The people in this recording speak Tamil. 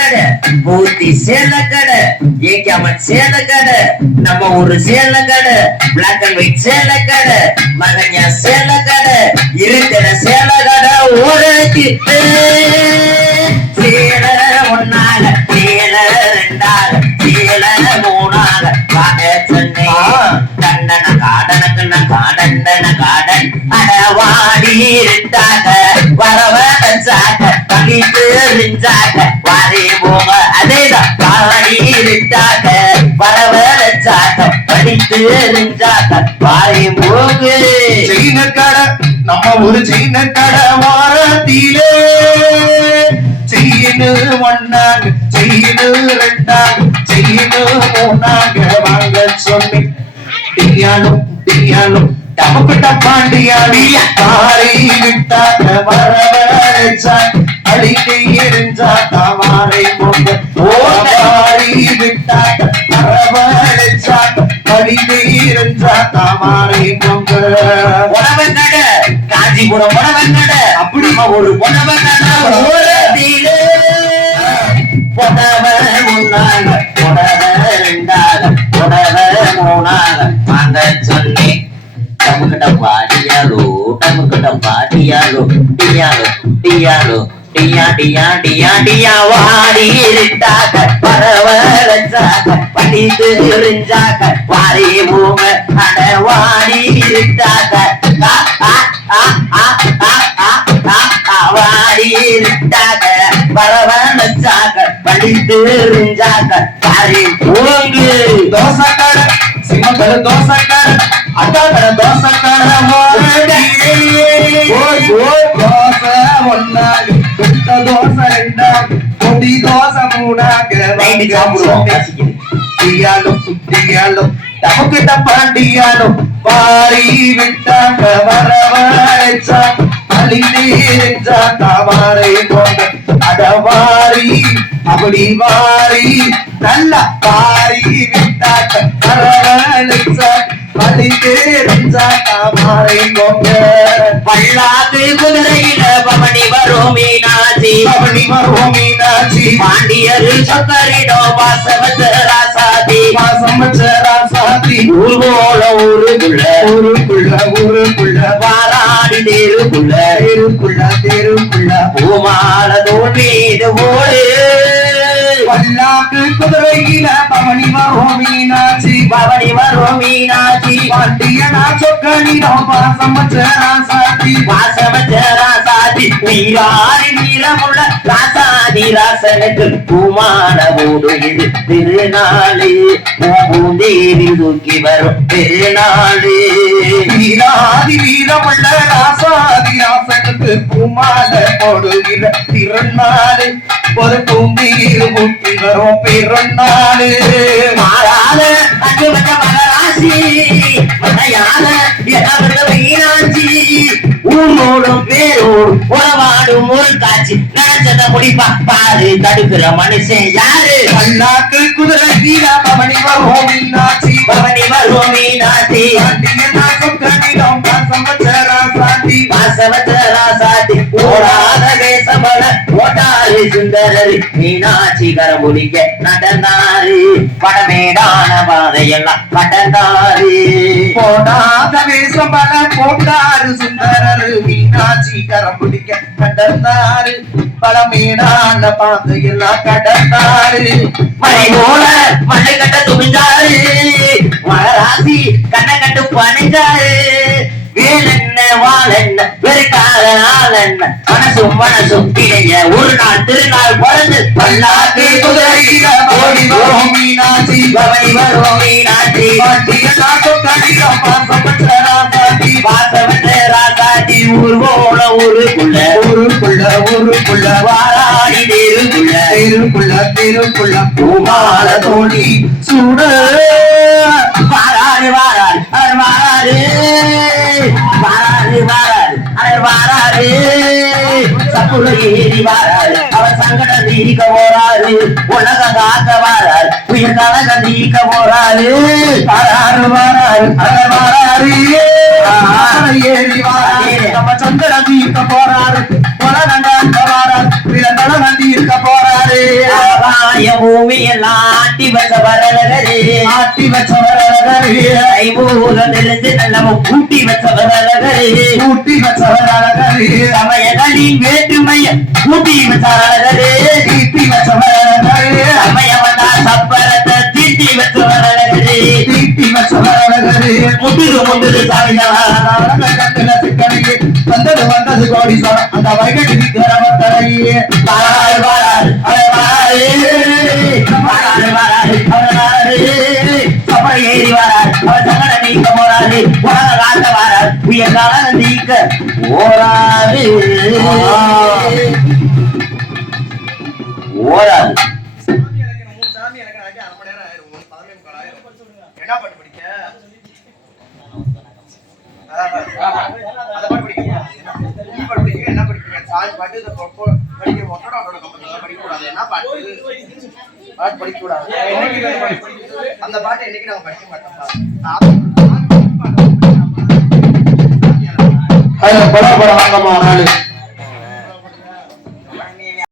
கடை பூத்தி சேல கடை ஏகாமன் சேல கடை நம்ம ஊரு சேல கடை பிளாக் அண்ட் ஒயிட் சேல கடை மகன்யா சேல கடை இருக்கிற சேல கடை ஓரக்கு சேல ஒன்னாக சேல ரெண்டாக சேல மூணாக வாங்க சொன்னேன் கண்ணன காடனுக்குன்ன காடண்டன காடன் அடவாடி இருந்தாக வரவச்சாக கழித்து இருந்தாக வாரி போக அதேதான் வாடி இருந்தாக வரவச்சாக கழித்து இருந்தாக வாரி போக செயின கடை நம்ம ஒரு செயின கடை வாரத்திலே செயினு ஒன்னாங்க செயினு ரெண்டாங்க செயினு மூணாங்க வாங்க சொன்னேன் டியாலும் டியாலும் டமக்கு டப்பாண்டியாடியா தாரை விட்டாக்க வரவழைச்சா அடிக்கை எரிஞ்சா தாமாரை கொண்டு ஓடாரி விட்டாக்க வரவழைச்சா அடிக்கை எரிஞ்சா தாமாரை கொண்டு உணவு கடை காஞ்சிபுரம் உணவு கடை அப்படி ஒரு உணவு கடை ஓரத்திலே புடவ முன்னாங்க புடவ ரெண்டாக புடவ மூணாக வாங்க சொன்னேன் டமுக்கிட்ட பாடியாலோ டமுக்கிட்ட பாடியாலோ டியாலோ டியாலோ டியா டியா டியா டியா வாடி இருட்டாக பரவலச்சாக படித்து எரிஞ்சாக வாரி பூம அட வாடி இருட்டாக வாடி இருட்டாக பரவலச்சாக படித்து எரிஞ்சாக வாரி பூங்கு தோசை கடை சிம்மக்கடை தோசை கடை அக்கா கடை தோசை கடை தோசை ஒன்னாக குட்ட தோசை ரெண்டாக பொடி தோசை மூணாக டியாலும் டியாலும் டமுக்கிட்ட பாண்டியாலும் வாரி விட்டாங்க வரவழைச்சா அழிந்தேஞ்சா தாமாரை கொண்ட அடவாரி அப்படி வாரி நல்ல வாரி விட்டாக்க வரவழைச்சா அழிந்தேஞ்சா தாமாரை கொண்ட பல்லாக்கு குதிரையில பவனி வரும் மீனாட்சி பவனி வரும் மீனாட்சி பாண்டியரு சொக்கரிடோ வாசவச்ச ராசாதி வாசமச்ச ராசாதி ஊர்கோள ஊருக்குள்ள ஊருக்குள்ள ஊருக்குள்ள வாராடி தேருக்குள்ள தேருக்குள்ள தேருக்குள்ள பூமால தோல் மீது ஓடு பல்லாக்கு குதிரையில பவனி வரும் மீனாட்சி பவனி வரும் மீனாட்சி பாண்டியனா சொக்கனிடோ வாசமச்ச ராசாதி வாசவச்ச ராசாதி வீராரி வீரமுள்ள ராசாதி ராசனுக்கு பூமான ஓடு இது திருநாளே பூந்தேவி தூக்கி வரும் திருநாளே வீராதி வீரமுள்ள ராசாதி ராசனுக்கு பூமால போடுகிற திருநாளே ஒரு பூந்தீர் ஊட்டி வரும் பெருநாளே மாறாத அங்கு வந்த மகராசி மனையாத மீனாட்சி ஊரோடும் பேரோடும் உறவாடும் ஒரு காட்சி நினைச்சத முடிப்பா பாரு தடுக்கிற மனுஷன் யாரு பல்லாக்கு குதிரை வீர பவனி வரும் மீனாட்சி பவனி வரும் மீனாட்சி பாண்டியனா சொக்கனிடம் வாசமச்சராசாதி வாசவச்சராசாதி ஓடாத தேசபல ஓட்டாரி சுந்தரரி மீனாட்சி கரமுடிக்க நடந்தாரு படமேடான பாதையெல்லாம் கடந்தாரு போடாத வேஷம் பல போட்டாரு சுந்தரரு மீனாட்சி கரம் பிடிக்க கடந்தாரு பழமேடான பாதையெல்லாம் கடந்தாரு மலை போல மலை கட்ட துணிஞ்சாரு மகராசி கண்ண கட்டு பணிஞ்சாரு வேலென்ன வாழென்ன வெறுக்காத ஆளென்ன மனசும் இடைய ஒரு நாள் திருநாள் பிறந்து பல்லாக்கு குதிரையில ஓடி வரும் மீனாட்சி பவனி வரும் மீனாட்சி வாசவச்ச ராசாதி ஊர்வோல ஊருக்குள்ள ஊருக்குள்ள ஊருக்குள்ள வாராடி தேருக்குள்ள தெருக்குள்ள தெருக்குள்ள பூமால தோழி சுட வாராரு வாராரு அவர் வாராரு வாராரு வாராரு அவர் வாராரு சப்புல ஏறி வாராரு அவர் சங்கட தீர்க்க போறாரு உலக காக்க வாராரு உயிர் கலக தீர்க்க போறாரு வாராரு வாராரு அவர் வாராரு ஏறி வாராரு நம்ம சங்கட தீர்க்க போறாரு உலகம் காக்க வாராரு விலங்கலம் தீர்க்க போறாரு சமய பூமி எல்லாம் ஆட்டி வச்ச வரலகரே ஆட்டி வச்ச வரலகரே ஐமூலம் இருந்து நல்லவன் கூட்டி வச்ச வரலகரே கூட்டி வச்ச வரலகரே சமயங்களின் வேற்றுமைய கூட்டி வச்ச வரலகரே தீட்டி வச்ச வரலகரே சமயம் வந்தா சப்பரத்தை தீட்டி வச்ச வரலகரே தீட்டி வச்ச வரலகரே முட்டுது சாமிகளா கண்ணுல சிக்கலையே வந்தது வந்தது கோடி சரம் அந்த வைகடி தரவத்தரையே வாராரு வாராரு சபை ஏறி வாரார் அவர் சங்கட நீக்க போறாரு உலக காட்ட வாரார் உயர் கால நீக்க ஓராது ஓராது என்ன பாட்டு படிக்க அதை பாட்டு படிக்க நீ பாட்டு படிக்க என்ன படிக்க சாய் பாட்டு இதை படிக்க மொத்தோட அவரோட கம்பெனி படிக்க கூடாது என்ன பாட்டு பாட்டு படிக்க கூடாது அந்த பாட்டு என்னைக்கு நாங்க படிக்க மாட்டோம். படம் வாங்கம்மா நாலு